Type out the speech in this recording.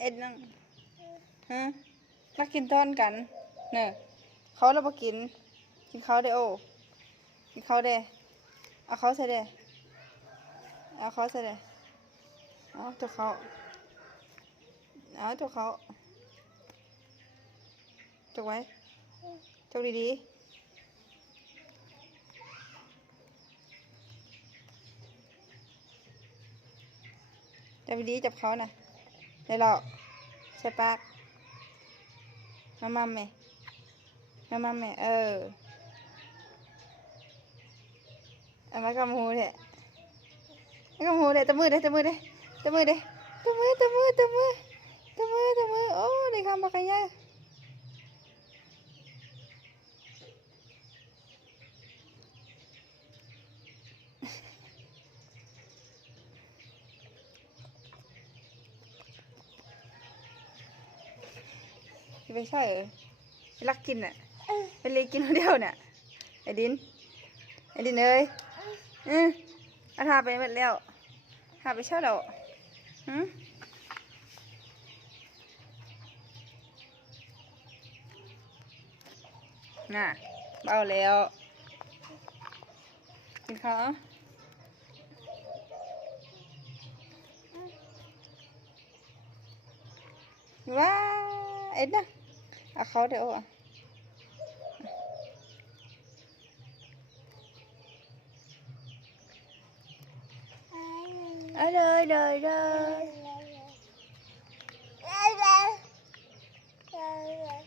เอ็ดนั่งฮะมากินตอนกันเนี่ยเขาเราไปกินเขาได้โอ้กินเขาได้เอาเขาใส่ได้เอาเขาใส่ได้เอาตัวเขาเอาตัวเขาจกไว้จกดีๆจับดีๆจับเขาน่ะได้หรอกใส่ปากมามัมไหมมามัมไหมเอามากำหูเนี่ยกำหูเนี่ยตะมือเลยตะมือเลยตะมือเลยตะมือตะมือตะมือตะมือตะมือโอ้ได้คำปากกันยาไม่ใช่รักกินอ่ะเป็นเลยกินคนเดียวเนี่ยไอ้ดินเอ้ยเอาทาไปหมดแล้วทาไปเช่าเราน่ะเบาแล้วกินข้าวว้าเอ็ดนะเอาเขาเดี๋ยวเลย